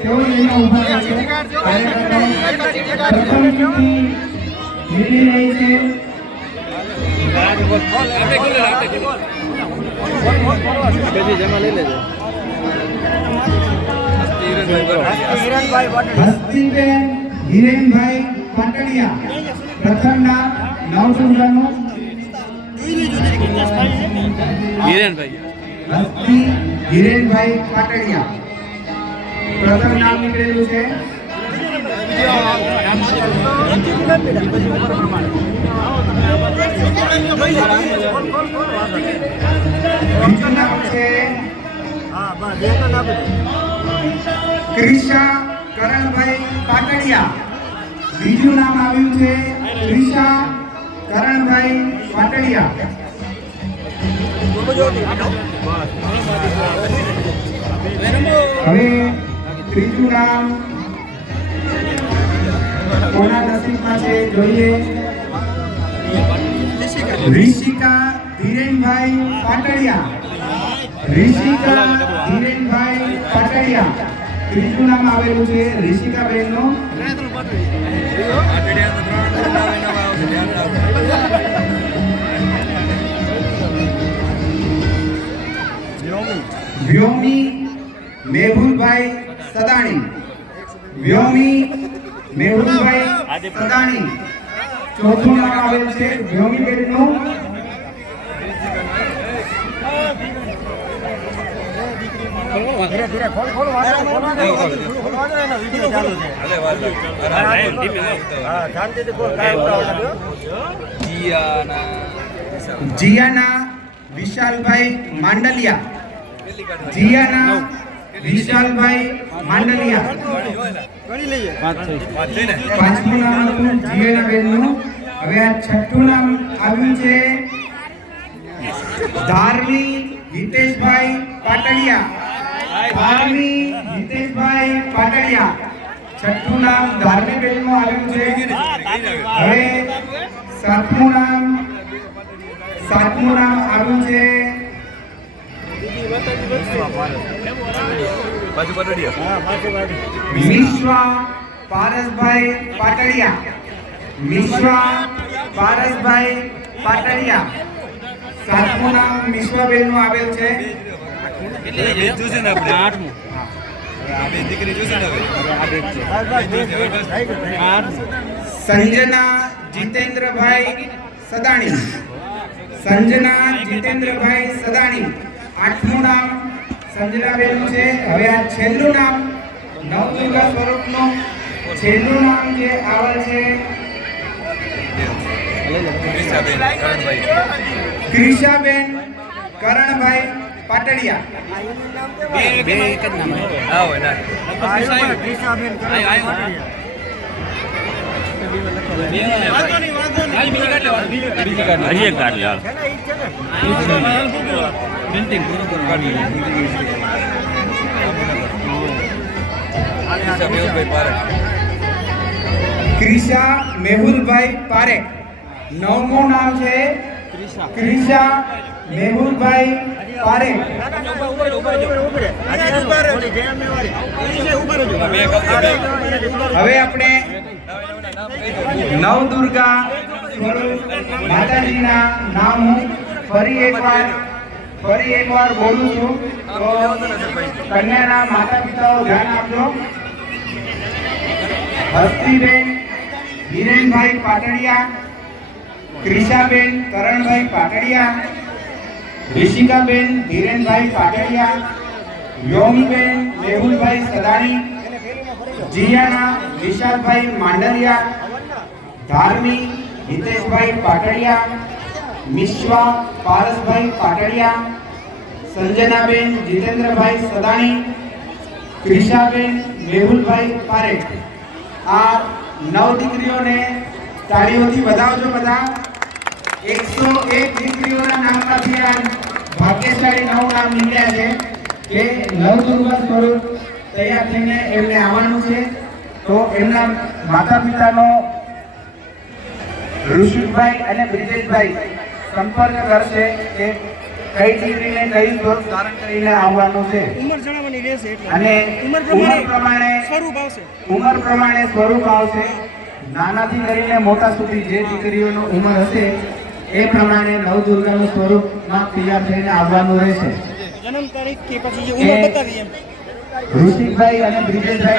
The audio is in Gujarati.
તેઓ અહીંયા ઊભા રહેશે કાર્યકર્તાઓ પ્રથમ ચીઠ્ઠી લીધી રહી છે હસ્તીબેન હિરેનભાઈ પાટડિયા પ્રથમ નામ નવસુંદરનું હિરેનભાઈ હસ્તી હિરેનભાઈ પાટડિયા પ્રથમ નામ નીકળેલું છે. બીજું નામ છે ક્રિશા કરણભાઈ પાટડિયા. બીજું નામ આવ્યું છે ક્રિશા કરણભાઈ પાટડિયા. હવે ત્રીજું નામ કોના નસીબમાં છે જોઈએ? ઋષિકા ધીરેનભાઈ પાટડિયા. ઋષિકા ધીરેનભાઈ પાટડિયા. ત્રીજું નામ આવેલું છે ઋષિકા બહેનનું વ્યોમી મેહુલભાઈ સદાણી. વ્યોમી મેહુલભાઈ સદાણી. ચોથું નંબર આવેલ છે વ્યોમી બેનનું. જીયાના વિશાલભાઈ માંડલિયા. જીયાના વિશાલભાઈ માંડલિયા. પાંચમું નામ હવે છઠ્ઠું નામ આવ્યું છે ધાર્મી હિતેશભાઈ પાટડિયા ધાર્મી હિતેશભાઈ પાટડિયા છઠ્ઠું નામ ધાર્મી બેનનું આવ્યું છે. હવે સાતમું નામ સાતમું નામ આવ્યું છે મિશ્વા પારસભાઈ પાટડિયા. મિશ્વા પારસભાઈ પાટડિયા. સાતમું નામ મિશ્વાબેનનું આવેલ છે. સંજના જીતેન્દ્રભાઈ સદાણી. સંજના જીતેન્દ્રભાઈ સદાણી. આઠમું નામ સંજનાબેન છે. હવે આ છેલ્લું નામ નવદુર્ગા સ્વરૂપનું છેલ્લું નામ જે આવે છે. ક્રિશાબેન કરણભાઈ પાટડિયા. બે એક જ નામ હજી એક કાઢ લે પ્રિન્ટિંગ પૂરું કરવાનું ક્રિશા મેહુલભાઈ પારેખ. નવમું નામ છે ક્રિશા. મેહુલભાઈ પારેખ. હવે આપણે નવદુર્ગા માતાજીના નામ હું ફરી એકવાર ફરી એકવાર બોલું છું. તો કન્યાના માતા પિતાઓ ધ્યાન આપજો. હસ્તીબેન, હિરેનભાઈ પાટડિયા ક્રિશાબેન કરણભાઈ પાટડિયા, ઋષિકાબેન, ધીરેનભાઈ પાટડિયા વ્યોમીબેન મેહુલભાઈ સદાણી, જીયાના, વિશાલભાઈ માંડલિયા, ધાર્મી હિતેશભાઈ પાટડિયા, મિશ્વા પારસભાઈ પાટડિયા, સંજનાબેન જીતેન્દ્રભાઈ સદાણી ક્રિશાબેન મેહુલભાઈ પારેખ. આ નવ દીકરીઓને તાળીઓથી વધાવજો બધા. એકસો એક દીકરીઓના નામમાંથી આ ભાગ્યશાળી નવ નામ નીકળ્યા છે. કે નવદુર્ગા સ્વરૂપ તૈયાર થઈને એમને આવવાનું છે. તો એમના માતા પિતાનો ઋષિકભાઈ અને બ્રિજેશભાઈ સંપર્ક કરશે કે કઈ દીકરીને કઈ સ્વરૂપ ધારણ કરીને આવવાનું છે. ઉંમર રહેશે એટલે અને ઉંમર પ્રમાણે પ્રમાણે સ્વરૂપ આવશે. ઉંમર પ્રમાણે સ્વરૂપ આવશે. નાનાથી કરીને મોટા સુધી જે દીકરીઓનો ઉંમર હશે એ પ્રમાણે નવદુર્ગાનું સ્વરૂપમાં તૈયાર થઈને આવવાનું રહેશે. જન્મ તારીખ કે પછી જે ઉંમર બતાવી એમ. ઋષિકભાઈ અને બ્રિજેશભાઈ